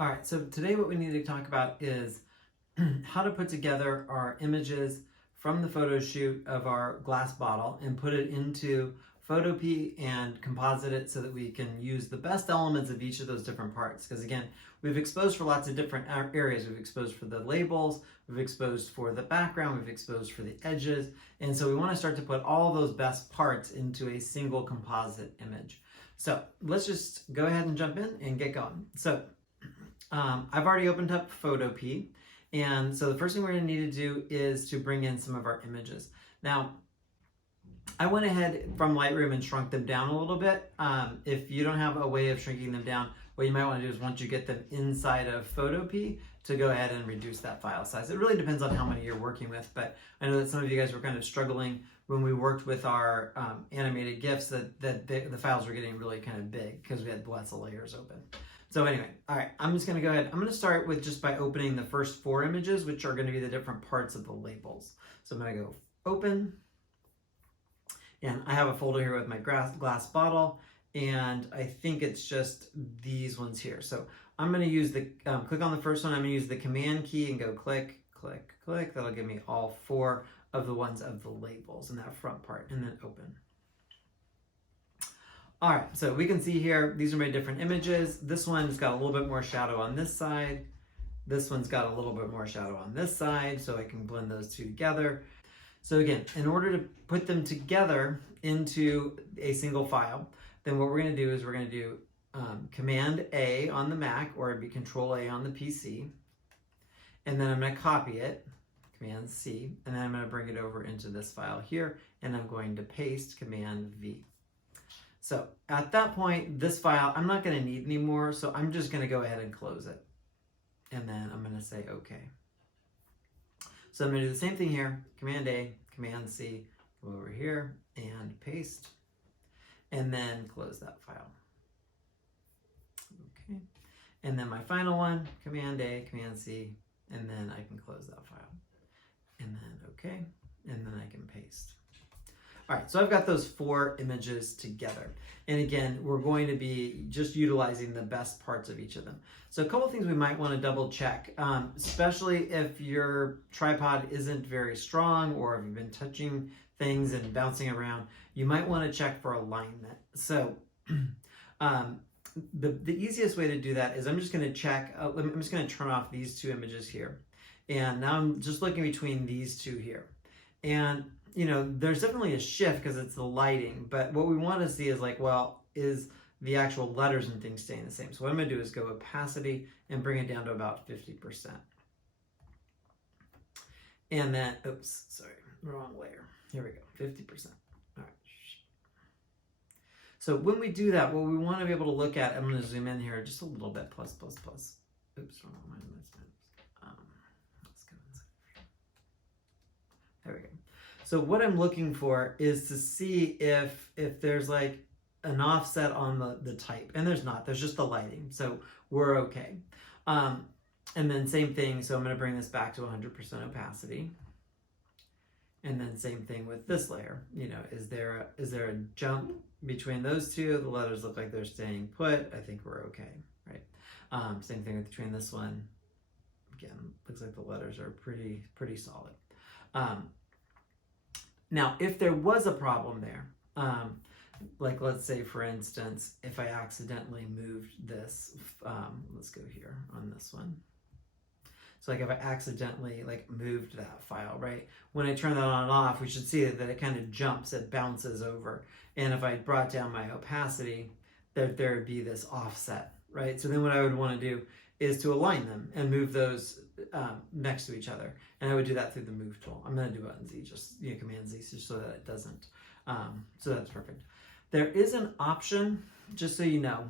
All right, so today what we need to talk about is how to put together our images from the photo shoot of our glass bottle and put it into Photopea and composite it so that we can use the best elements of each of those different parts. Because again, we've exposed for lots of different areas. We've exposed for the labels, we've exposed for the background, we've exposed for the edges. And so we want to start to put all those best parts into a single composite image. So let's just go ahead and jump in and get going. So I've already opened up Photopea, and so the first thing we're going to need to do is to bring in some of our images. Now, I went ahead from Lightroom and shrunk them down a little bit. If you don't have a way of shrinking them down, what you might want to do is once you get them inside of Photopea, to go ahead and reduce that file size. It really depends on how many you're working with, but I know that some of you guys were kind of struggling when we worked with our animated GIFs that the files were getting really kind of big because we had lots of layers open. So anyway, all right, I'm just gonna go ahead. I'm gonna start with just by opening the first 4 images, which are gonna be the different parts of the labels. So I'm gonna go open, and I have a folder here with my glass bottle, and I think it's just these ones here. So I'm gonna use the, click on the first one, I'm gonna use the command key and go click, click, click. That'll give me all 4 of the ones of the labels in that front part, and then open. All right, so we can see here, these are my different images. This one's got a little bit more shadow on this side. This one's got a little bit more shadow on this side, so I can blend those two together. So again, in order to put them together into a single file, then what we're gonna do is we're gonna do Command A on the Mac, or it'd be Control A on the PC. And then I'm gonna copy it, Command C, and then I'm gonna bring it over into this file here, and I'm going to paste Command V. So at that point, this file, I'm not gonna need anymore, so I'm just gonna go ahead and close it. And then I'm gonna say okay. So I'm gonna do the same thing here, Command A, Command C, go over here and paste, and then close that file. Okay, and then my final one, Command A, Command C, and then I can close that file. And then okay, and then I can paste. All right, so I've got those 4 images together. And again, we're going to be just utilizing the best parts of each of them. So a couple of things we might want to double check, especially if your tripod isn't very strong or if you've been touching things and bouncing around, you might want to check for alignment. So the easiest way to do that is I'm just going to check, I'm just going to turn off these 2 images here. And now I'm just looking between these 2 here. And you know, there's definitely a shift because it's the lighting, but what we want to see is like, well, is the actual letters and things staying the same? So what I'm going to do is go opacity and bring it down to about 50%. And then, oops, sorry, wrong layer. Here we go, 50%. All right. So when we do that, what we want to be able to look at, I'm going to zoom in here just a little bit, plus, plus, plus. Oops, wrong one. Let's go inside. There we go. So what I'm looking for is to see if there's like an offset on the type, and there's not, there's just the lighting, so we're okay. And then same thing, so I'm going to bring this back to 100% opacity. And then same thing with this layer, you know, is there a jump between those 2? The letters look like they're staying put. I think we're okay, right? Same thing between this one. Again, looks like the letters are pretty solid. Now, if there was a problem there, like let's say for instance, if I accidentally moved this, let's go here on this one. So like if I accidentally like moved that file, right? When I turn that on and off, we should see that it kind of jumps, it bounces over. And if I brought down my opacity, there would be this offset, right? So then what I would want to do is to align them and move those next to each other. And I would do that through the move tool. I'm going to do button Z, just Command Z, just so that it doesn't. So that's perfect. There is an option, just so you know,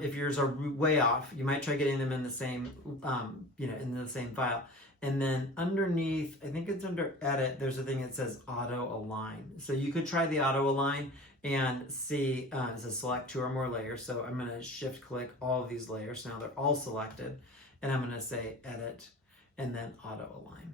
if yours are way off, you might try getting them in the same, in the same file. And then underneath, I think it's under Edit, there's a thing that says Auto Align. So you could try the Auto Align and see, it says select 2 or more layers. So I'm going to shift click all of these layers. So now they're all selected. And I'm going to say Edit and then Auto Align.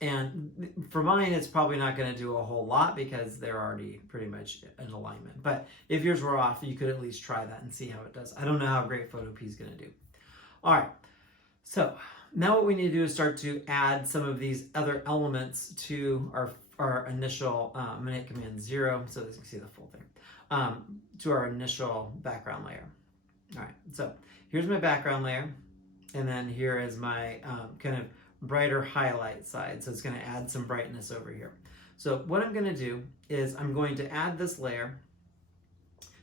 And for mine, it's probably not going to do a whole lot because they're already pretty much in alignment. But if yours were off, you could at least try that and see how it does. I don't know how great Photopea is going to do. All right, so now what we need to do is start to add some of these other elements to our initial, I'm going to hit Command 0 so that you can see the full thing, to our initial background layer. All right, so here's my background layer, and then here is my kind of brighter highlight side. So it's going to add some brightness over here. So what I'm going to do is I'm going to add this layer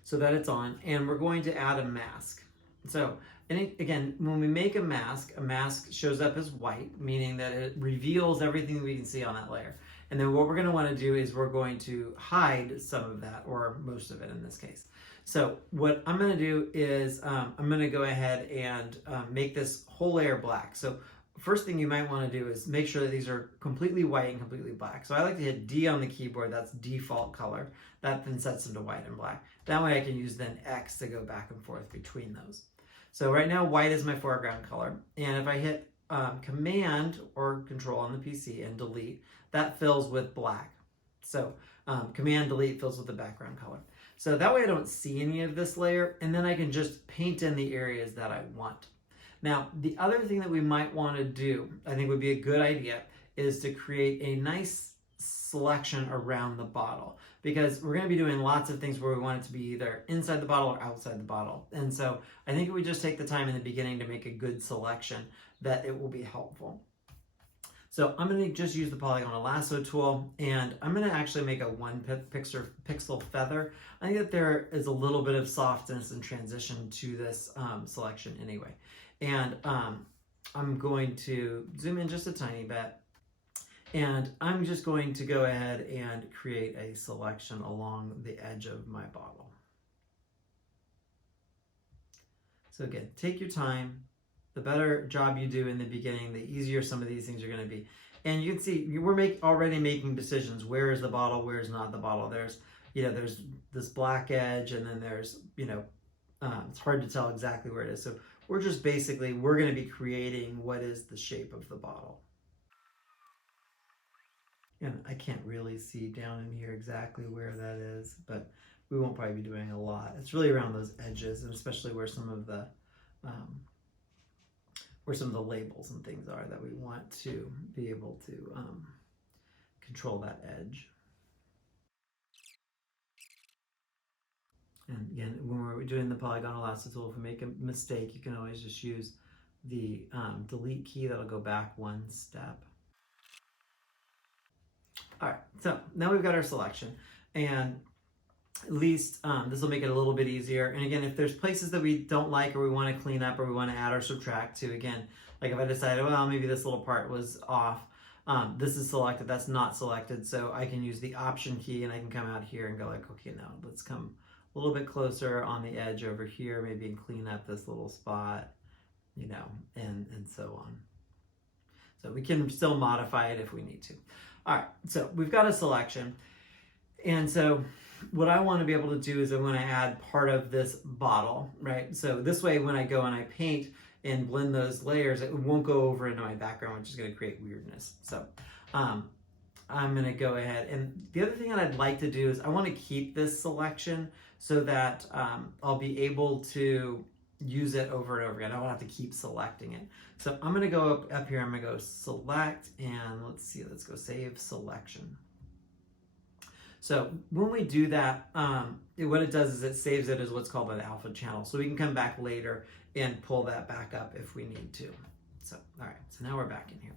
so that it's on, and we're going to add a mask. So, and again, when we make a mask shows up as white, meaning that it reveals everything we can see on that layer. And then what we're going to want to do is we're going to hide some of that, or most of it in this case. So what I'm going to do is I'm going to go ahead and make this whole layer black. So first thing you might want to do is make sure that these are completely white and completely black. So I like to hit D on the keyboard, that's default color. That then sets them to white and black. That way I can use then X to go back and forth between those. So right now white is my foreground color. And if I hit Command or Control on the PC and delete, that fills with black. So Command delete fills with the background color. So that way I don't see any of this layer, and then I can just paint in the areas that I want. Now, the other thing that we might want to do, I think would be a good idea, is to create a nice selection around the bottle, because we're going to be doing lots of things where we want it to be either inside the bottle or outside the bottle. And so I think if we just take the time in the beginning to make a good selection, that it will be helpful. So I'm going to just use the polygon lasso tool, and I'm going to actually make a 1 pixel feather. I think that there is a little bit of softness and transition to this selection anyway. And I'm going to zoom in just a tiny bit, and I'm just going to go ahead and create a selection along the edge of my bottle. So again, take your time. The better job you do in the beginning, the easier some of these things are going to be. And you can see we're already making decisions. Where is the bottle? Where is not the bottle? There's this black edge, and then there's, it's hard to tell exactly where it is. So we're just basically, we're going to be creating what is the shape of the bottle. And I can't really see down in here exactly where that is, but we won't probably be doing a lot. It's really around those edges, and especially where some of the labels and things are that we want to be able to control that edge. And again, when we're doing the polygon lasso tool, if we make a mistake, you can always just use the delete key. That'll go back 1 step. All right, so now we've got our selection, and at least this will make it a little bit easier. And again, if there's places that we don't like, or we want to clean up, or we want to add or subtract to, again, like if I decided, well, maybe this little part was off, this is selected, that's not selected, so I can use the Option key, and I can come out here and go like, okay, now let's come a little bit closer on the edge over here, maybe, and clean up this little spot, and so on. So we can still modify it if we need to. All right, so we've got a selection, and so what I want to be able to do is I want to add part of this bottle, right? So this way, when I go and I paint and blend those layers, it won't go over into my background, which is going to create weirdness. So I'm going to go ahead, and the other thing that I'd like to do is I want to keep this selection so that I'll be able to use it over and over again. I don't have to keep selecting it. So I'm going to go up here, I'm going to go select, and let's go save selection. So when we do that, what it does is it saves it as what's called an alpha channel. So we can come back later and pull that back up if we need to. So, all right, so now we're back in here.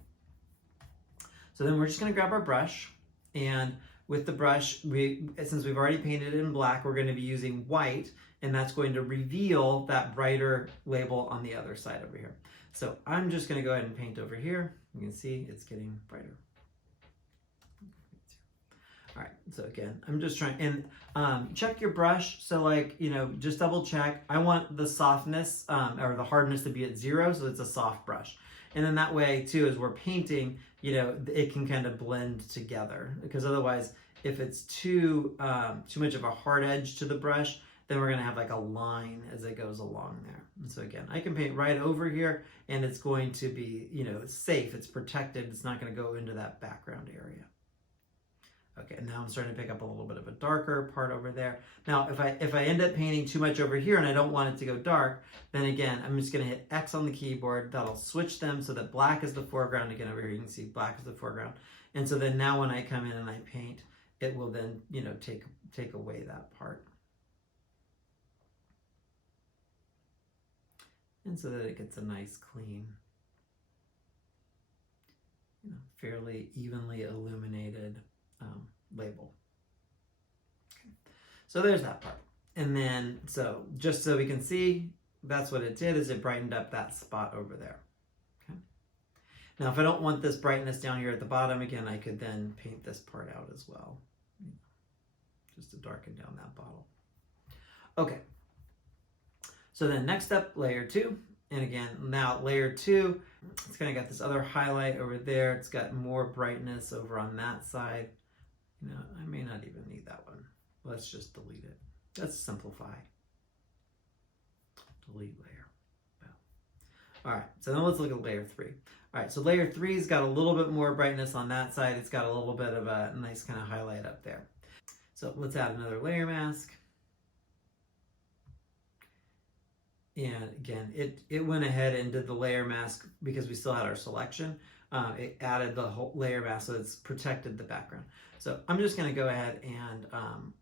So then we're just going to grab our brush, and with the brush, since we've already painted it in black, we're going to be using white, and that's going to reveal that brighter label on the other side over here. So I'm just going to go ahead and paint over here. You can see it's getting brighter. All right, so again, I'm just trying, and check your brush. So like, just double check. I want the softness or the hardness to be at 0, so it's a soft brush. And then that way too, as we're painting, it can kind of blend together, because otherwise, if it's too much of a hard edge to the brush, then we're gonna have like a line as it goes along there. And so again, I can paint right over here, and it's going to be, safe, it's protected, it's not gonna go into that background area. Okay, and now I'm starting to pick up a little bit of a darker part over there. Now, if I end up painting too much over here and I don't want it to go dark, then again, I'm just gonna hit X on the keyboard. That'll switch them so that black is the foreground. Again, over here you can see black is the foreground. And so then now when I come in and I paint, it will then, you know, take away that part. And so that it gets a nice, clean, you know, fairly evenly illuminated label. Okay. So there's that part. And then, so just so we can see, that's what it did, is it brightened up that spot over there. Okay. Now, if I don't want this brightness down here at the bottom, again, I could then paint this part out as well, just to darken down that bottle. Okay. So then next up, layer 2. And again, now layer 2, it's kind of got this other highlight over there. It's got more brightness over on that side. You know, I may not even need that one. Let's just delete it. Let's simplify. Delete layer. All right, so then let's look at layer 3. All right, so layer 3's got a little bit more brightness on that side. It's got a little bit of a nice kind of highlight up there. So let's add another layer mask. And again, it went ahead and did the layer mask because we still had our selection. It added the whole layer mask, so it's protected the background. So I'm just going to go ahead and I'm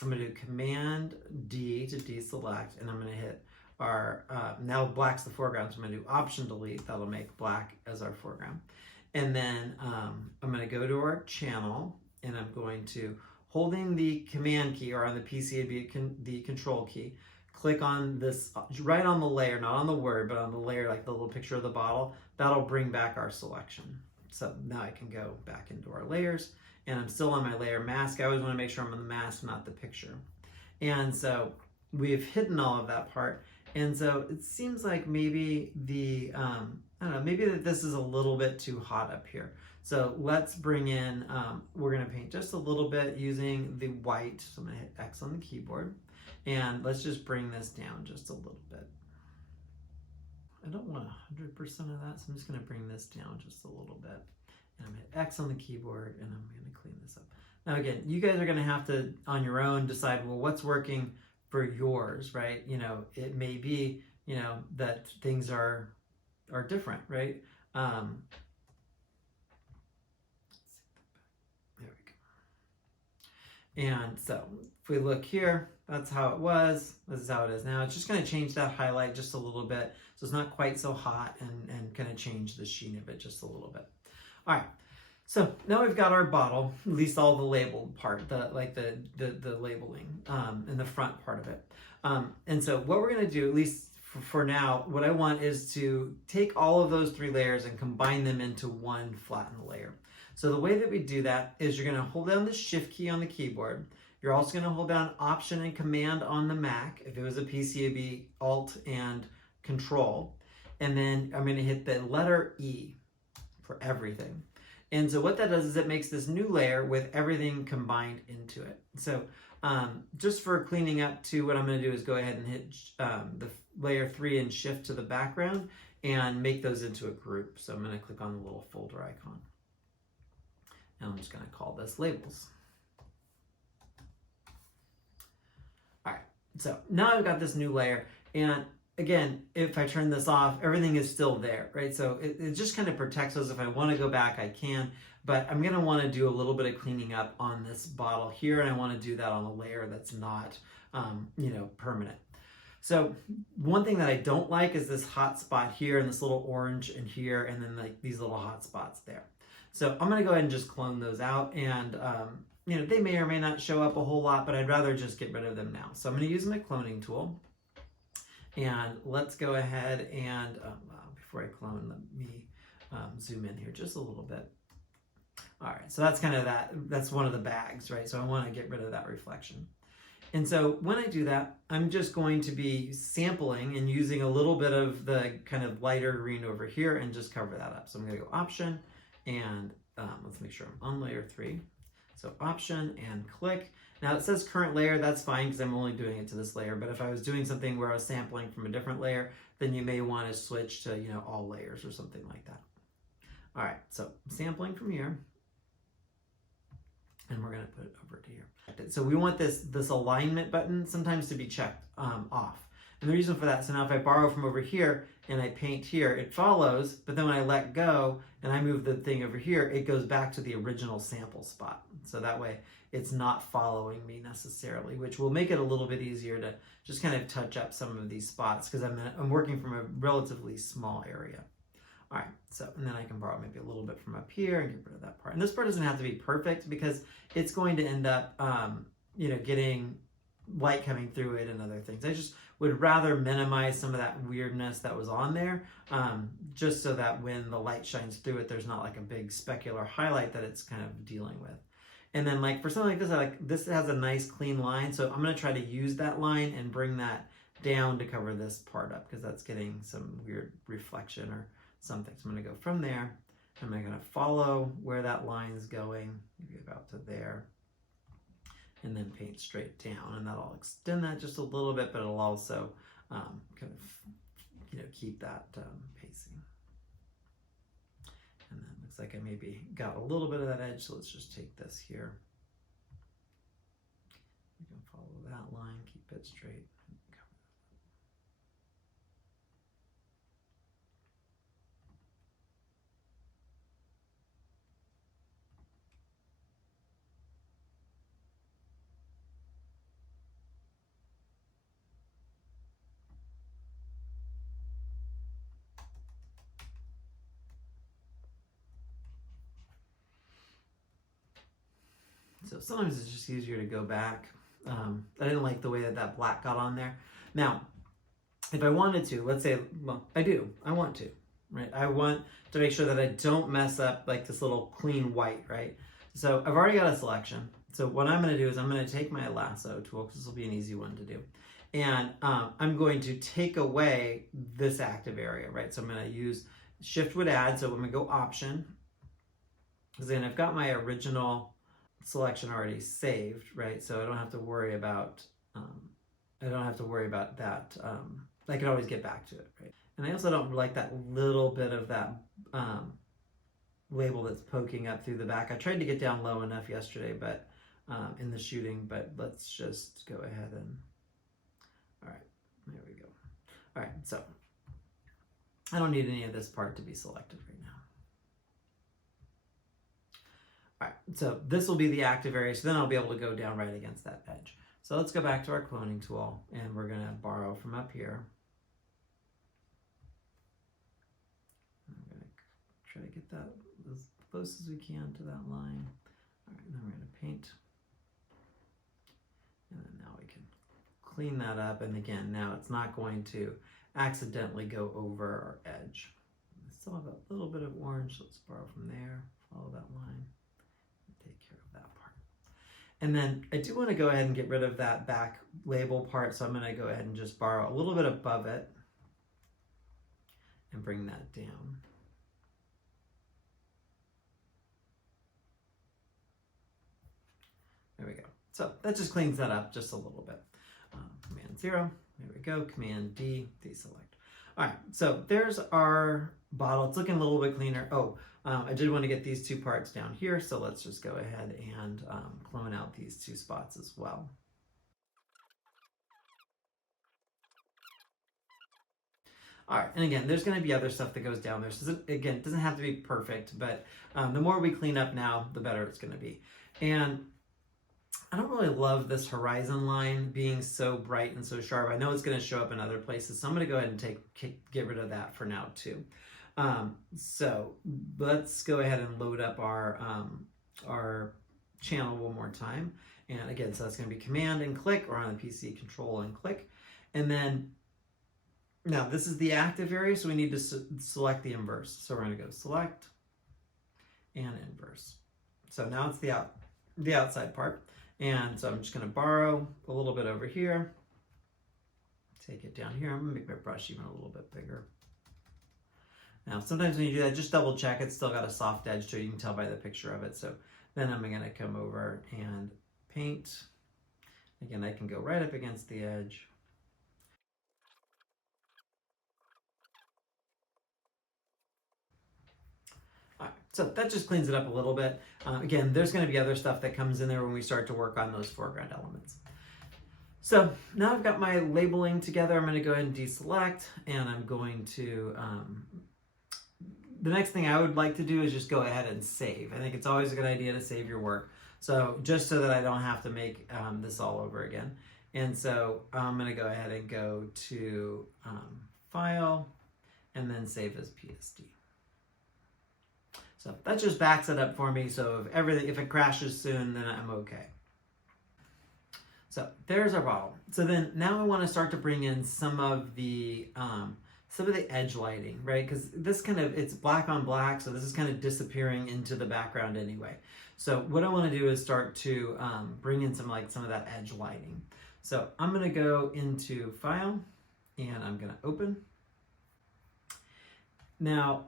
going to do Command D to deselect, and I'm going to hit our, now black's the foreground, so I'm going to do Option Delete. That'll make black as our foreground. And then I'm going to go to our channel, and I'm going to, holding the Command key, or on the PC, the Control key, click on this, right on the layer, not on the word, but on the layer, like the little picture of the bottle. That'll bring back our selection. So now I can go back into our layers, and I'm still on my layer mask. I always want to make sure I'm on the mask, not the picture. And so we've hidden all of that part. And so it seems like maybe the, I don't know, maybe that this is a little bit too hot up here. So let's bring in, we're going to paint just a little bit using the white. So I'm going to hit X on the keyboard. And let's just bring this down just a little bit. I don't want 100% of that, so I'm just going to bring this down just a little bit. And I'm going to hit X on the keyboard, and I'm going to clean this up. Now again, you guys are going to have to, on your own, decide, well, what's working for yours, right? You know, it may be, you know, that things are different, right? There we go. And so if we look here, that's how it was. This is how it is now. It's just going to change that highlight just a little bit, so it's not quite so hot, and kind of change the sheen of it just a little bit. All right. So now we've got our bottle, at least all the labeled part, the labeling in the front part of it. And so what we're going to do, at least for now, what I want is to take all of those 3 layers and combine them into one flattened layer. So the way that we do that is you're going to hold down the Shift key on the keyboard. You're also going to hold down Option and Command on the Mac. If it was a PC, it'd be Alt and Control. And then I'm going to hit the letter E for everything. And so what that does is it makes this new layer with everything combined into it. So just for cleaning up too, what I'm going to do is go ahead and hit the layer 3 and shift to the background and make those into a group. So I'm going to click on the little folder icon. And I'm just going to call this labels. All right, so now I've got this new layer, and again, if I turn this off, everything is still there, right? So it just kind of protects us. If I want to go back, I can, but I'm going to want to do a little bit of cleaning up on this bottle here, and I want to do that on a layer that's not, you know, permanent. So one thing that I don't like is this hot spot here, and this little orange in here, and then like these little hot spots there. So I'm going to go ahead and just clone those out, and you know, they may or may not show up a whole lot, but I'd rather just get rid of them now. So I'm going to use my cloning tool. And let's go ahead and, before I clone, let me zoom in here just a little bit. All right, so that's kind of that's one of the bags, right? So I want to get rid of that reflection. And so when I do that, I'm just going to be sampling and using a little bit of the kind of lighter green over here and just cover that up. So I'm going to go Option, and let's make sure I'm on layer 3. So Option and click. Now it says current layer, that's fine because I'm only doing it to this layer, but if I was doing something where I was sampling from a different layer, then you may want to switch to, you know, all layers or something like that. All right, so sampling from here. And we're going to put it over to here. So we want this alignment button sometimes to be checked off. And the reason for that, so now if I borrow from over here and I paint here, it follows, but then when I let go and I move the thing over here, it goes back to the original sample spot. So that way it's not following me necessarily, which will make it a little bit easier to just kind of touch up some of these spots because I'm working from a relatively small area. All right, so, and then I can borrow maybe a little bit from up here and get rid of that part. And this part doesn't have to be perfect because it's going to end up, getting light coming through it and other things. I just would rather minimize some of that weirdness that was on there, just so that when the light shines through it, there's not like a big specular highlight that it's kind of dealing with. And then like for something like this has a nice clean line, so I'm gonna try to use that line and bring that down to cover this part up because that's getting some weird reflection or something. So I'm going to go from there. I'm going to follow where that line is going, maybe about to there, and then paint straight down. And that'll extend that just a little bit, but it'll also kind of keep that pacing. And then it looks like I maybe got a little bit of that edge, so let's just take this here. You can follow that line, keep it straight. So sometimes it's just easier to go back. I didn't like the way that black got on there. Now, if I wanted to, let's say, well, I want to, right? I want to make sure that I don't mess up like this little clean white, right? So I've already got a selection. So what I'm gonna do is I'm gonna take my lasso tool, because this will be an easy one to do. And I'm going to take away this active area, right? So I'm gonna use Shift would add, so I'm gonna go Option, because then I've got my original selection already saved, right? So I don't have to worry about that. I can always get back to it, right? And I also don't like that little bit of that label that's poking up through the back. I tried to get down low enough yesterday, but in the shooting, but let's just go ahead and, all right, there we go. All right, so I don't need any of this part to be selected right now. All right, so this will be the active area, so then I'll be able to go down right against that edge. So let's go back to our cloning tool, and we're gonna borrow from up here. I'm gonna try to get that as close as we can to that line. All right, now we're gonna paint. And then now we can clean that up, and again, now it's not going to accidentally go over our edge. I still have a little bit of orange, so let's borrow from there, follow that line. Take care of that part. And then I do want to go ahead and get rid of that back label part, so I'm going to go ahead and just borrow a little bit above it and bring that down. There we go. So that just cleans that up just a little bit. Command 0, there we go, Command D, deselect. All right, so there's our bottle. It's looking a little bit cleaner. Oh, I did want to get these two parts down here, so let's just go ahead and clone out these two spots as well. All right, and again, there's going to be other stuff that goes down there. So again, it doesn't have to be perfect, but the more we clean up now, the better it's going to be. And I don't really love this horizon line being so bright and so sharp. I know it's going to show up in other places, so I'm going to go ahead and get rid of that for now too. So let's go ahead and load up our channel one more time. And again, so that's going to be Command and click, or on the PC, Control and click. And then now this is the active area, so we need to select the inverse. So we're going to go Select and Inverse. So now it's the outside part. And so I'm just going to borrow a little bit over here, take it down here. I'm going to make my brush even a little bit bigger. Now, sometimes when you do that, just double check. It's still got a soft edge to it. You can tell by the picture of it. So then I'm going to come over and paint. Again, I can go right up against the edge. All right, So that just cleans it up a little bit. Again, there's going to be other stuff that comes in there when we start to work on those foreground elements. So now I've got my labeling together. I'm going to go ahead and deselect, and I'm going to, the next thing I would like to do is just go ahead and save. I think it's always a good idea to save your work. So just so that I don't have to make this all over again. And so I'm going to go ahead and go to File, and then Save as PSD. So that just backs it up for me. So if it crashes soon, then I'm okay. So there's our bottle. So then now I want to start to bring in some of the edge lighting, right? Because this it's black on black, so this is kind of disappearing into the background anyway. So what I want to do is start to bring in some of that edge lighting. So I'm going to go into File, and I'm going to open. Now,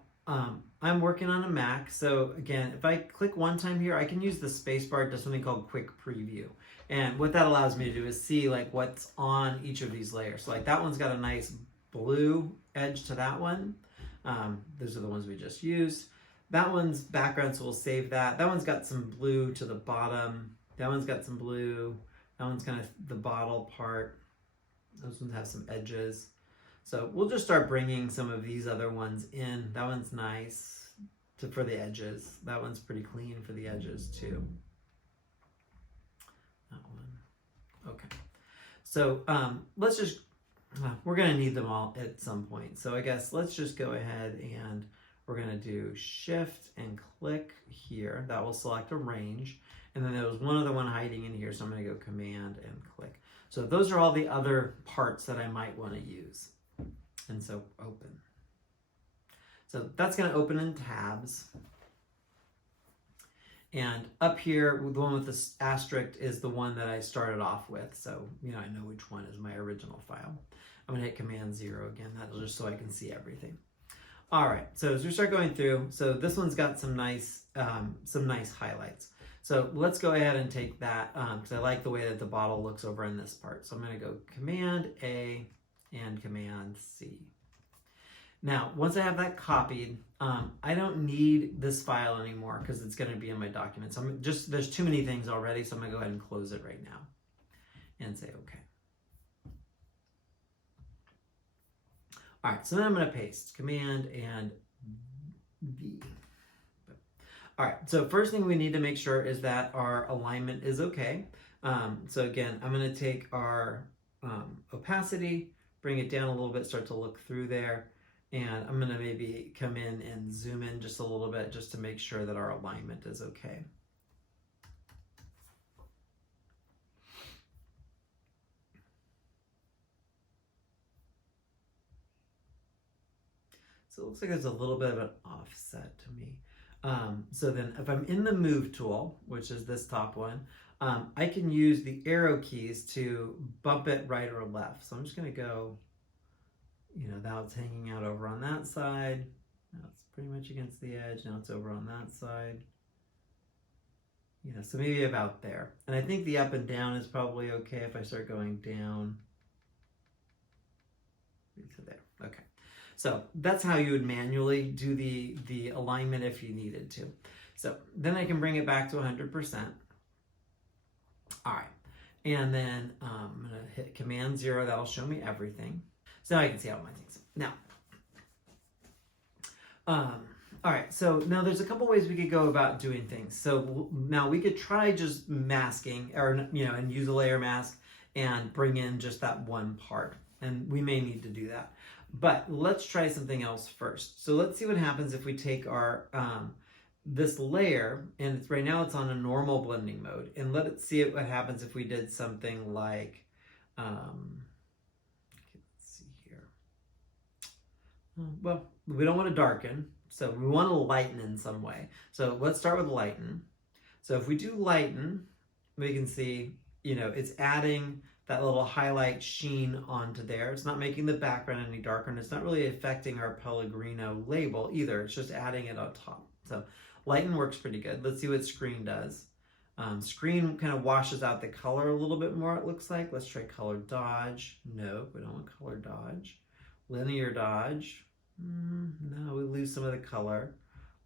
I'm working on a Mac, so again, if I click one time here, I can use the spacebar to something called Quick Preview. And what that allows me to do is see what's on each of these layers. So that one's got a nice blue edge to that one. Those are the ones we just used. That one's background, so we'll save that. That one's got some blue to the bottom. That one's got some blue. That one's kind of the bottle part. Those ones have some edges. So we'll just start bringing some of these other ones in. That one's nice for the edges. That one's pretty clean for the edges too. That one. Okay. So let's just, we're going to need them all at some point. So I guess let's just go ahead and we're going to do Shift and click here. That will select a range. And then there was one other one hiding in here. So I'm going to go Command and click. So those are all the other parts that I might want to use. And so open. So that's going to open in tabs. And up here, the one with the asterisk is the one that I started off with. So, I know which one is my original file. I'm going to hit Command-0 again. That'll just so I can see everything. All right. So as we start going through, so this one's got some nice highlights. So let's go ahead and take that because I like the way that the bottle looks over in this part. So I'm going to go Command-A and Command-C. Now, once I have that copied, I don't need this file anymore because it's going to be in my document. So there's too many things already, so I'm going to go ahead and close it right now and say OK. All right, so then I'm going to paste Command and V. All right, so first thing we need to make sure is that our alignment is okay. So again, I'm going to take our opacity, bring it down a little bit, start to look through there. And I'm going to maybe come in and zoom in just a little bit just to make sure that our alignment is okay. So it looks like there's a little bit of an offset to me. So then if I'm in the Move tool, which is this top one, I can use the arrow keys to bump it right or left. So I'm just going to go, now it's hanging out over on that side. Now it's pretty much against the edge. Now it's over on that side. So maybe about there. And I think the up and down is probably okay if I start going down to there. Okay. So that's how you would manually do the alignment if you needed to. So then I can bring it back to 100%. All right. And then I'm going to hit Command-0. That'll show me everything. So now I can see all my things. Now, all right, so now there's a couple ways we could go about doing things. So now we could try just masking or, and use a layer mask and bring in just that one part. And we may need to do that. But let's try something else first. So let's see what happens if we take our, this layer, and right now it's on a normal blending mode. And let's see what happens if we did something like, well, we don't want to darken, so we want to lighten in some way. So let's start with lighten. So if we do lighten, we can see, it's adding that little highlight sheen onto there. It's not making the background any darker, and it's not really affecting our Pellegrino label either. It's just adding it on top. So lighten works pretty good. Let's see what screen does. Screen kind of washes out the color a little bit more, it looks like. Let's try color dodge. No, we don't want color dodge. Linear dodge. No, we lose some of the color.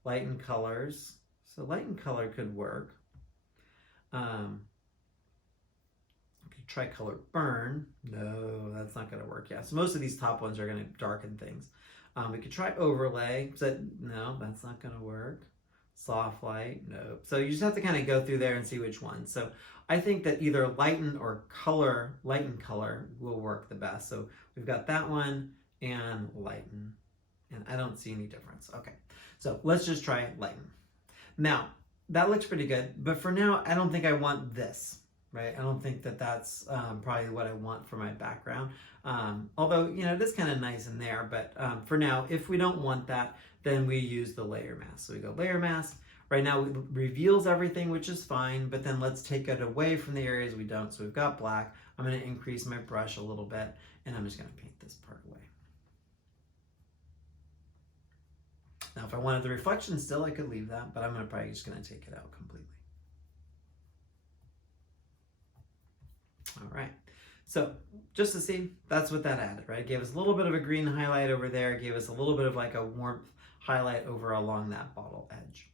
Lighten colors. So lighten color could work. Try color burn. No, that's not going to work. Yeah, so most of these top ones are going to darken things. We could try overlay. No, that's not going to work. Soft light, no. So you just have to kind of go through there and see which one. So I think that either lighten or lighten color will work the best. So we've got that one and lighten, and I don't see any difference. Okay, so let's just try lighten. Now, that looks pretty good, but for now, I don't think I want this. Right? I don't think that that's probably what I want for my background. Although, you know, it is kind of nice in there, but for now, if we don't want that, then we use the layer mask. So we go layer mask. Right now, it reveals everything, which is fine, but then let's take it away from the areas we don't. So we've got black. I'm going to increase my brush a little bit, and I'm just going to paint this part away. Now, if I wanted the reflection still, I could leave that, but I'm probably just going to take it out completely. All right, so just to see, that's what that added, right? It gave us a little bit of a green highlight over there, gave us a little bit of like a warmth highlight over along that bottle edge.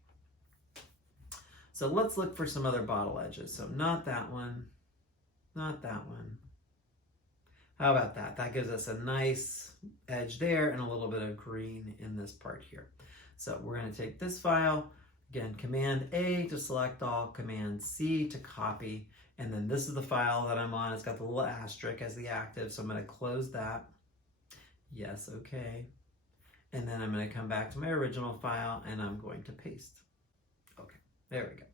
So let's look for some other bottle edges. So not that one, not that one. How about that? That gives us a nice edge there and a little bit of green in this part here. So we're going to take this file, again, Command A to select all, Command C to copy. And then this is the file that I'm on. It's got the little asterisk as the active, so I'm going to close that. Yes, okay. And then I'm going to come back to my original file, and I'm going to paste. Okay, there we go.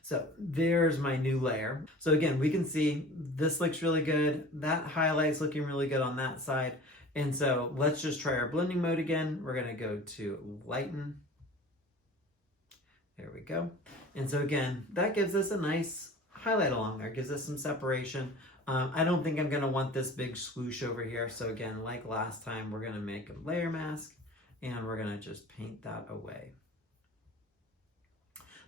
So there's my new layer. So again, we can see this looks really good. That highlight's looking really good on that side. And so let's just try our blending mode again. We're going to go to Lighten. There we go. And so again, that gives us a nice highlight along there, gives us some separation. I don't think I'm going to want this big swoosh over here. So again, like last time, we're going to make a layer mask and we're going to just paint that away.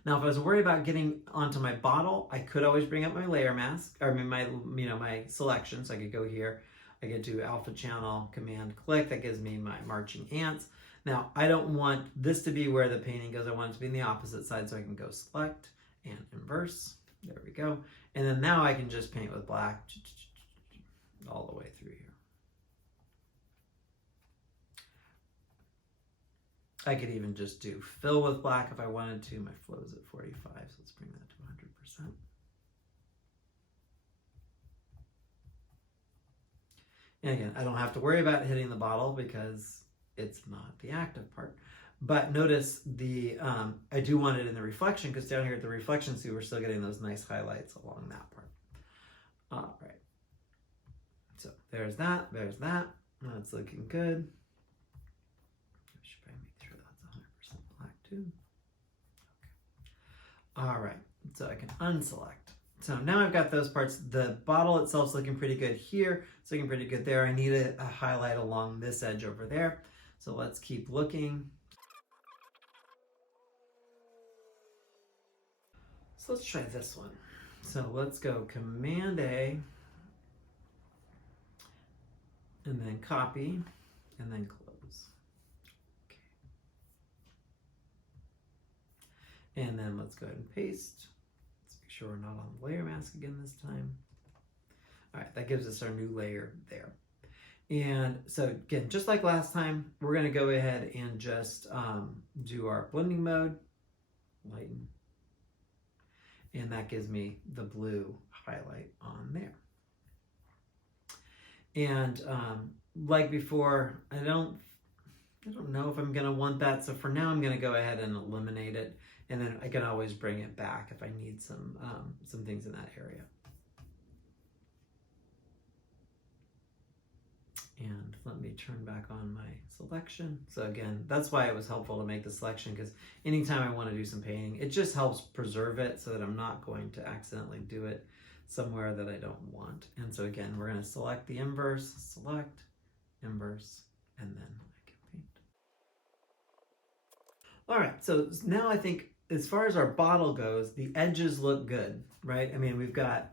Now, if I was worried about getting onto my bottle, I could always bring up my layer mask, or my selection. So I could go here, I could do alpha channel, command click, that gives me my marching ants. Now, I don't want this to be where the painting goes. I want it to be in the opposite side, so I can go select and inverse. There we go. And then now I can just paint with black all the way through here. I could even just do fill with black if I wanted to. My flow is at 45, so let's bring that to 100%. And again, I don't have to worry about hitting the bottle because it's not the active part. But notice I do want it in the reflection, because down here at the reflection, see, we're still getting those nice highlights along that part. All right. So there's that, there's that. That's looking good. I should probably make sure that's 100% black too. Okay. All right, so I can unselect. So now I've got those parts. The bottle itself's looking pretty good here. It's looking pretty good there. I need a highlight along this edge over there. So let's keep looking. So let's try this one. So let's go Command A, and then copy, and then close. Okay. And then let's go ahead and paste. Let's make sure we're not on the layer mask again this time. All right, that gives us our new layer there. And so again, just like last time, we're going to go ahead and just do our blending mode, lighten. And that gives me the blue highlight on there. And like before, I don't know if I'm going to want that. So for now, I'm going to go ahead and eliminate it. And then I can always bring it back if I need some things in that area. And let me turn back on my selection. So again, that's why it was helpful to make the selection, because anytime I want to do some painting, it just helps preserve it so that I'm not going to accidentally do it somewhere that I don't want. And so again, we're going to select the inverse, select, inverse, and then I can paint. All right, so now I think as far as our bottle goes, the edges look good, right? I mean, we've got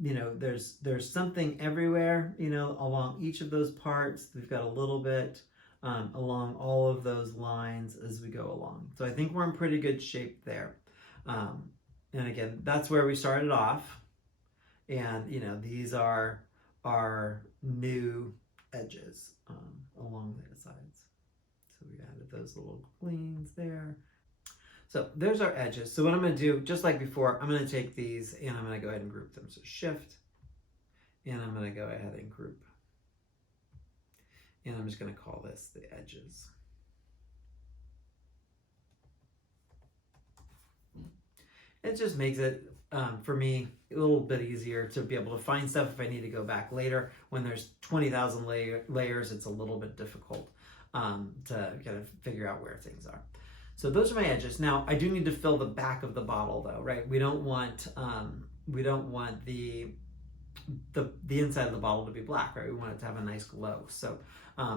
you know, there's something everywhere, you know, along each of those parts. We've got a little bit along all of those lines as we go along. So I think we're in pretty good shape there. And again, that's where we started off. And, you know, these are our new edges along the sides. So we added those little gleams there. So there's our edges. So what I'm going to do, just like before, I'm going to take these and I'm going to go ahead and group them. So Shift, and I'm going to go ahead and group. And I'm just going to call this the edges. It just makes it, for me, a little bit easier to be able to find stuff if I need to go back later. When there's 20,000 layers, it's a little bit difficult to kind of figure out where things are. So those are my edges. Now I do need to fill the back of the bottle though, right? We don't want the inside of the bottle to be black, right? We want it to have a nice glow. So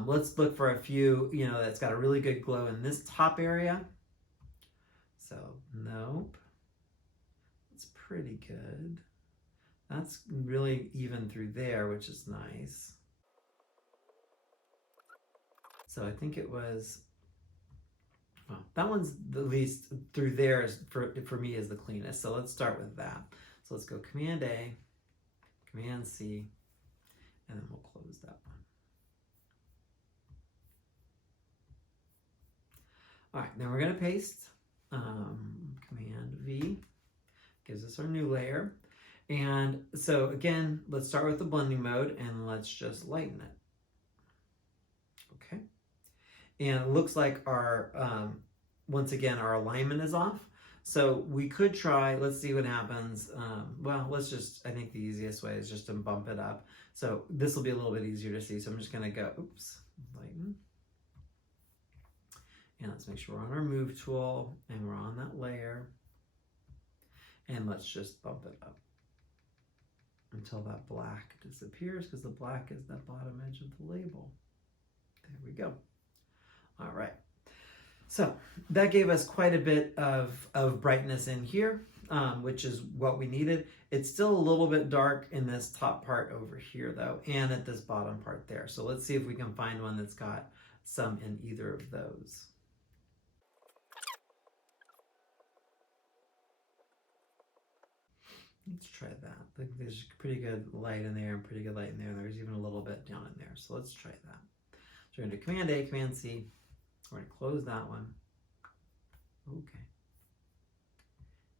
let's look for a few, you know, that's got a really good glow in this top area. So nope, it's pretty good. That's really even through there, which is nice. So I think it was, well, that one's the least through there is for me is the cleanest. So let's start with that. So let's go Command A, Command C, and then we'll close that one. All right, then we're gonna paste. Command V gives us our new layer. And so again, let's start with the blending mode and let's just lighten it. Okay. And it looks like our, once again, our alignment is off. So we could try, let's see what happens. Well, let's just, I think the easiest way is just to bump it up. So this will be a little bit easier to see. So I'm just gonna go, oops, lighten. And let's make sure we're on our move tool and we're on that layer. And let's just bump it up until that black disappears, because the black is the bottom edge of the label. There we go. All right. So that gave us quite a bit of brightness in here, which is what we needed. It's still a little bit dark in this top part over here though, and at this bottom part there. So let's see if we can find one that's got some in either of those. Let's try that. There's pretty good light in there and pretty good light in there. There's even a little bit down in there. So let's try that. So we're going to do Command A, Command C. We're going to close that one. Okay.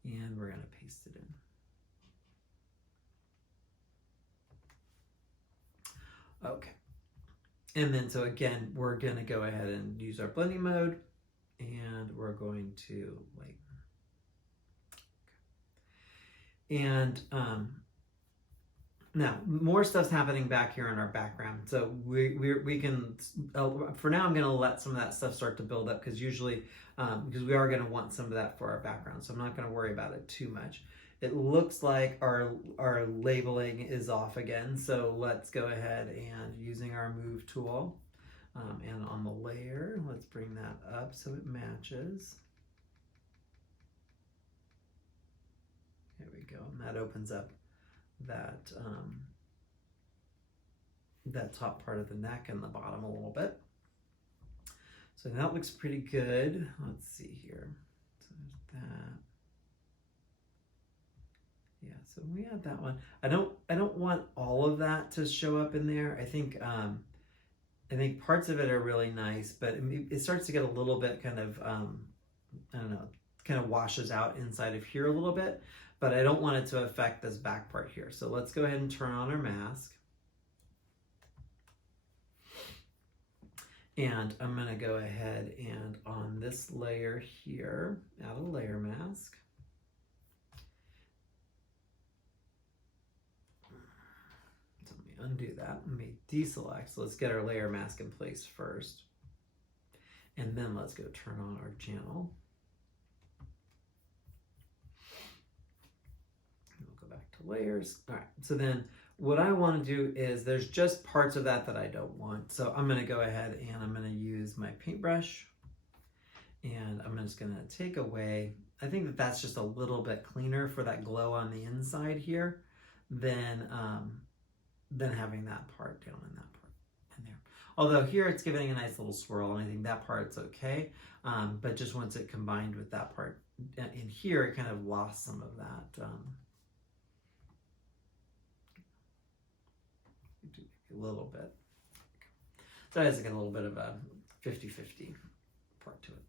And we're going to paste it in. Okay. And then, so again, we're going to go ahead and use our blending mode. And we're going to lighten. And now more stuff's happening back here in our background. So we can, for now I'm going to let some of that stuff start to build up, because usually, because we are going to want some of that for our background. So I'm not going to worry about it too much. It looks like our labeling is off again. So let's go ahead and using our move tool and on the layer, let's bring that up so it matches. There we go, and that opens up that that top part of the neck and the bottom a little bit. So that looks pretty good. Let's see here. So there's that. Yeah, so we add that one. I don't want all of that to show up in there. I think parts of it are really nice, but it starts to get a little bit kind of I don't know, kind of washes out inside of here a little bit. But I don't want it to affect this back part here. So let's go ahead and turn on our mask. And I'm going to go ahead and on this layer here, add a layer mask. So let me undo that. Let me deselect. So let's get our layer mask in place first. And then let's go turn on our channel. Layers. All right, so then what I want to do is there's just parts of that I don't want. So I'm going to go ahead and I'm going to use my paintbrush and I'm just going to take away, I think that that's just a little bit cleaner for that glow on the inside here than having that part down in that part in there. Although here it's giving a nice little swirl, and I think that part's okay. But just once it combined with that part in here, it kind of lost some of that. A little bit. So it has like a little bit of a 50-50 part to it.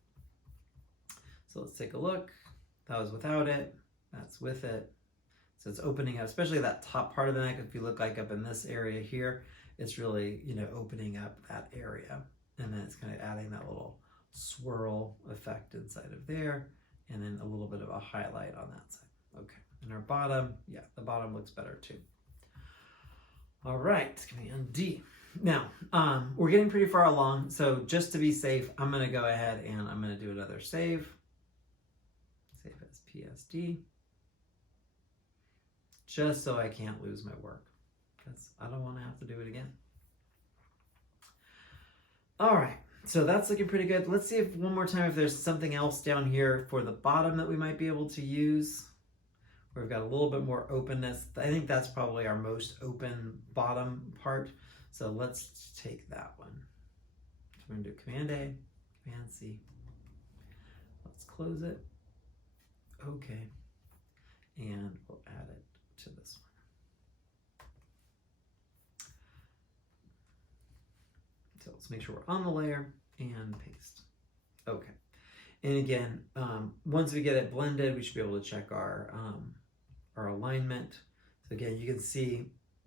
So let's take a look. That was without it. That's with it. So it's opening up, especially that top part of the neck. If you look like up in this area here, it's really, opening up that area. And then it's kind of adding that little swirl effect inside of there. And then a little bit of a highlight on that side. Okay. And our bottom, yeah, the bottom looks better too. All right, Command D. Now, we're getting pretty far along. So just to be safe, I'm going to go ahead and I'm going to do another save. Save as PSD. Just so I can't lose my work, because I don't want to have to do it again. All right, so that's looking pretty good. Let's see if one more time if there's something else down here for the bottom that we might be able to use. We've got a little bit more openness. I think that's probably our most open bottom part. So let's take that one. So we're gonna do Command A, Command C. Let's close it. Okay, and we'll add it to this one. So let's make sure we're on the layer and paste. Okay. And again, once we get it blended, we should be able to check our alignment. So again, you can see,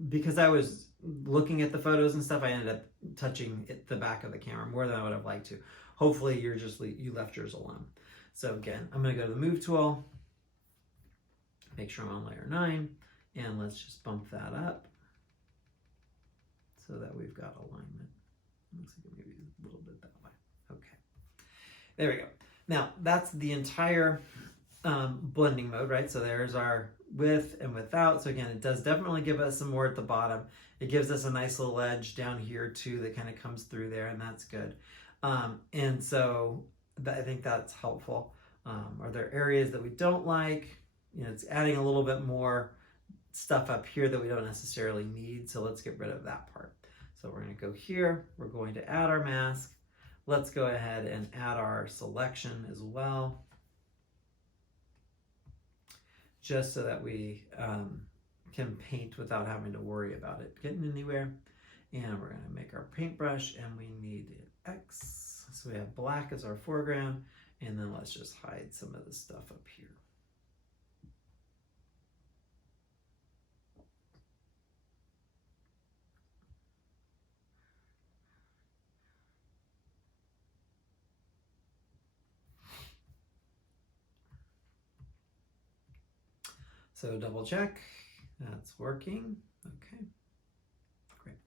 because I was looking at the photos and stuff, I ended up touching the back of the camera more than I would have liked to. Hopefully you left yours alone. So again, I'm going to go to the Move tool, make sure I'm on layer 9, and let's just bump that up so that we've got alignment. Looks like maybe a little bit that way. Okay, there we go. Now that's the entire blending mode, right? So there's our with and without. So again, it does definitely give us some more at the bottom. It gives us a nice little edge down here too that kind of comes through there, and that's good. And so I think that's helpful. Are there areas that we don't like? It's adding a little bit more stuff up here that we don't necessarily need. So let's get rid of that part. So we're going to go here. We're going to add our mask. Let's go ahead and add our selection as well, just so that we can paint without having to worry about it getting anywhere. And we're going to make our paintbrush, and we need X. So we have black as our foreground, and then let's just hide some of the stuff up here. So double check, that's working. Okay, great.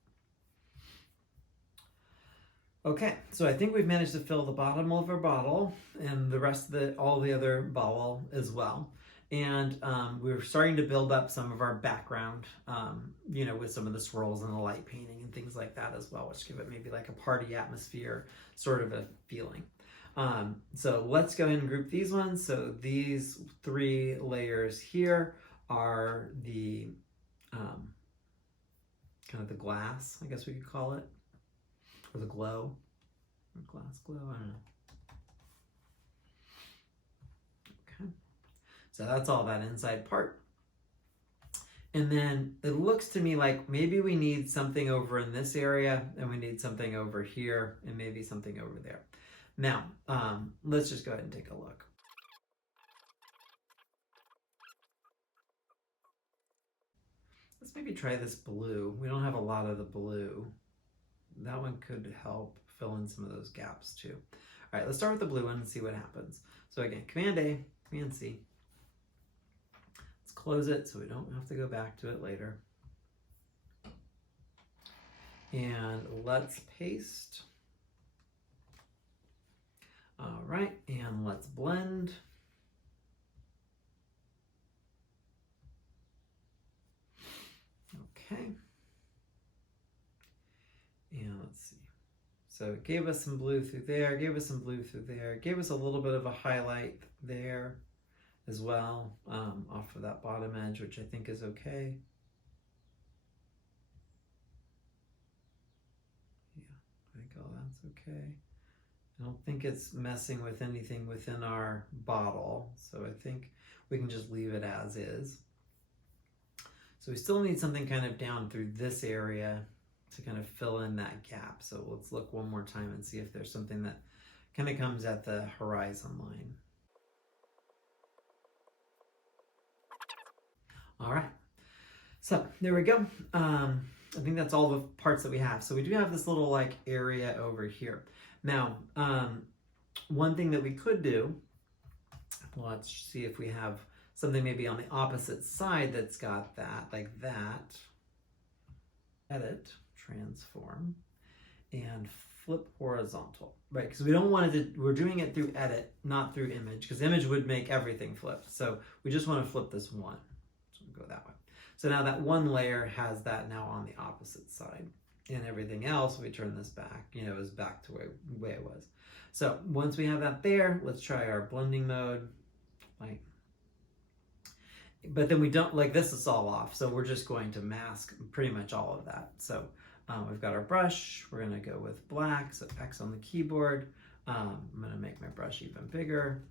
Okay, so I think we've managed to fill the bottom of our bottle and the rest of all the other bottle as well. And we're starting to build up some of our background, with some of the swirls and the light painting and things like that as well, which give it maybe like a party atmosphere sort of a feeling. So let's go ahead and group these ones. So these 3 layers here are the kind of the glass, I guess we could call it, or the glow, or glass glow, I don't know. Okay, so that's all that inside part. And then it looks to me like maybe we need something over in this area, and we need something over here, and maybe something over there. Now, let's just go ahead and take a look. Let's maybe try this blue. We don't have a lot of the blue. That one could help fill in some of those gaps too. All right, let's start with the blue one and see what happens. So again, Command A, Command C. Let's close it so we don't have to go back to it later. And let's paste. All right, and let's blend. Okay. And let's see. So it gave us some blue through there, gave us some blue through there, gave us a little bit of a highlight there as well, off of that bottom edge, which I think is okay. Yeah, that's okay. I don't think it's messing with anything within our bottle, so I think we can just leave it as is. So we still need something kind of down through this area to kind of fill in that gap. So let's look one more time and see if there's something that kind of comes at the horizon line. All right, so there we go. I think that's all the parts that we have. So we do have this little like area over here. Now, one thing that we could do, let's see if we have something maybe on the opposite side that's got that, like that. Edit, transform, and flip horizontal, right? Because we don't want it to, we're doing it through edit, not through image, because image would make everything flip. So we just want to flip this one. So we'll go that way. So now that one layer has that now on the opposite side. And everything else, we turn this back, is back to the way it was. So once we have that there, let's try our blending mode. But then we don't, like this is all off, so we're just going to mask pretty much all of that. So we've got our brush, we're gonna go with black, so X on the keyboard. I'm gonna make my brush even bigger.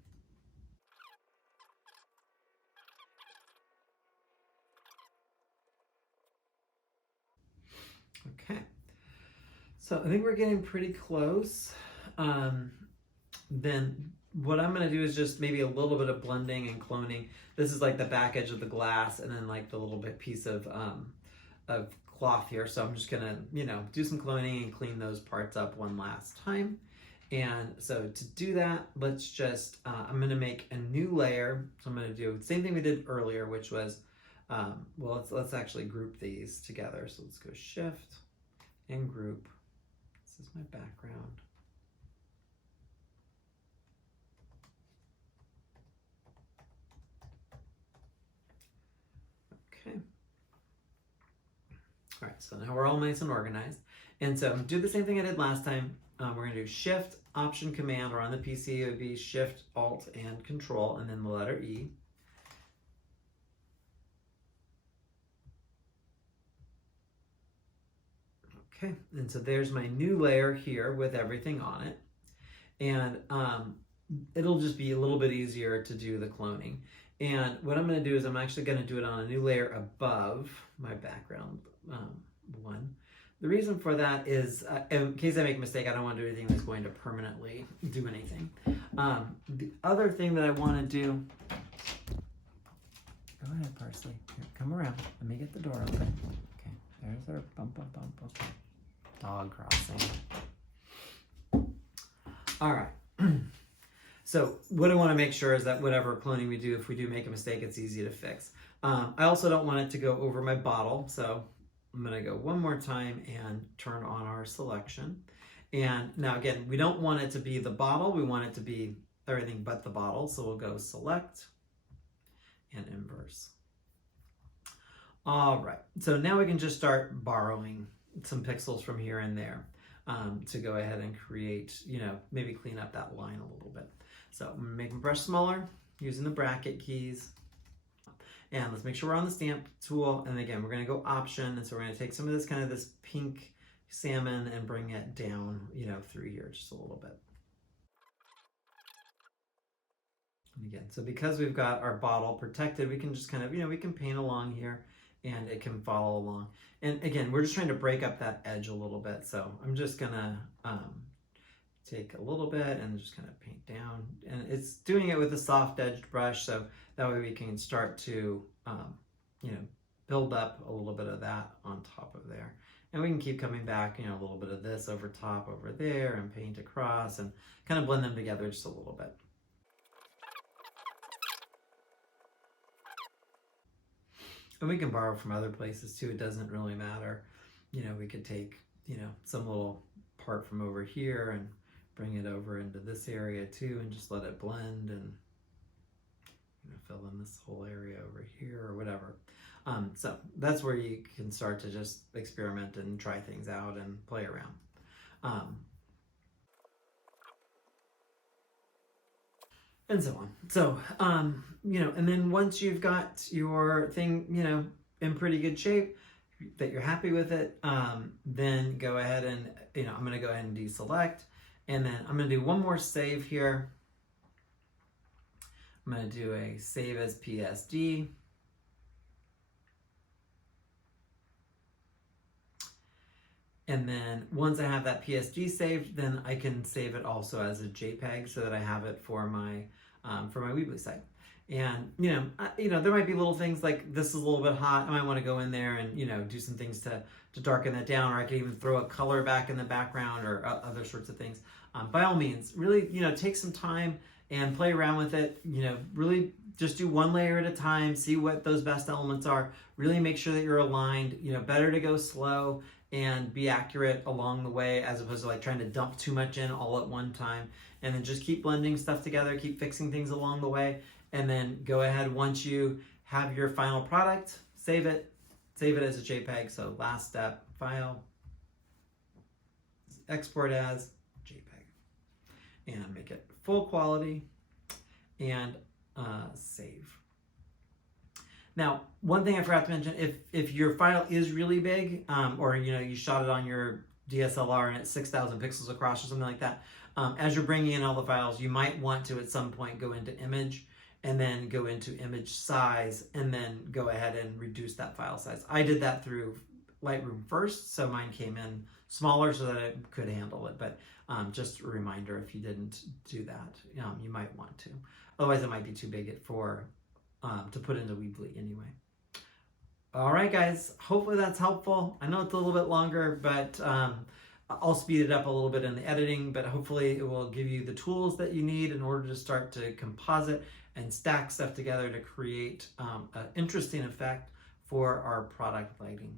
Okay, so I think we're getting pretty close. Then what I'm going to do is just maybe a little bit of blending and cloning. This is like the back edge of the glass and then like the little bit piece of cloth here. So I'm just going to, do some cloning and clean those parts up one last time. And so to do that, let's just, I'm going to make a new layer. So I'm going to do the same thing we did earlier, which was, well, let's actually group these together. So let's go Shift and group. This is my background. Okay. All right, so now we're all nice and organized. And so do the same thing I did last time. We're going to do Shift, Option, Command, or on the PC it would be Shift, Alt, and Control, and then the letter E. Okay, and so there's my new layer here with everything on it. And it'll just be a little bit easier to do the cloning. And what I'm going to do is I'm actually going to do it on a new layer above my background one. The reason for that is, in case I make a mistake, I don't want to do anything that's going to permanently do anything. The other thing that I want to do, go ahead, Parsley. Here, come around. Let me get the door open. Okay, there's our bump. Okay. Dog crossing. All right. So what I want to make sure is that whatever cloning we do, if we do make a mistake, it's easy to fix. I also don't want it to go over my bottle, so I'm going to go one more time and turn on our selection. And now again, we don't want it to be the bottle, we want it to be everything but the bottle, so we'll go Select and Inverse. All right, so now we can just start borrowing some pixels from here and there to go ahead and create, maybe clean up that line a little bit. So I'm gonna make my brush smaller using the bracket keys. And let's make sure we're on the stamp tool. And again, we're gonna go Option. And so we're gonna take some of this kind of this pink salmon and bring it down, through here just a little bit. And again, so because we've got our bottle protected, we can just kind of, we can paint along here and it can follow along. And again, we're just trying to break up that edge a little bit. So I'm just gonna take a little bit and just kind of paint down. And it's doing it with a soft edged brush, so that way we can start to, build up a little bit of that on top of there. And we can keep coming back, a little bit of this over top over there and paint across and kind of blend them together just a little bit. And we can borrow from other places too, it doesn't really matter. We could take, some little part from over here and bring it over into this area too and just let it blend and fill in this whole area over here or whatever. So that's where you can start to just experiment and try things out and play around. And so on. So, and then once you've got your thing, in pretty good shape, that you're happy with it, then go ahead and, I'm going to go ahead and deselect. And then I'm going to do one more save here. I'm going to do a save as PSD. And then once I have that PSD saved, then I can save it also as a JPEG so that I have it for my Weebly site. And there might be little things like this is a little bit hot. I might want to go in there and do some things to darken that down, or I can even throw a color back in the background or other sorts of things. By all means, really take some time and play around with it. Really just do one layer at a time. See what those best elements are. Really make sure that you're aligned. Better to go slow and be accurate along the way, as opposed to like trying to dump too much in all at one time. And then just keep blending stuff together, keep fixing things along the way, and then go ahead once you have your final product, save it as a JPEG. So last step, file, export as JPEG, and make it full quality, and save. Now, one thing I forgot to mention, if your file is really big, or you shot it on your DSLR and it's 6,000 pixels across or something like that, as you're bringing in all the files, you might want to at some point go into image and then go into image size and then go ahead and reduce that file size. I did that through Lightroom first, so mine came in smaller so that it could handle it. But just a reminder, if you didn't do that, you might want to. Otherwise, it might be too big to put into Weebly anyway. All right, guys, hopefully that's helpful. I know it's a little bit longer, but I'll speed it up a little bit in the editing, but hopefully it will give you the tools that you need in order to start to composite and stack stuff together to create an interesting effect for our product lighting.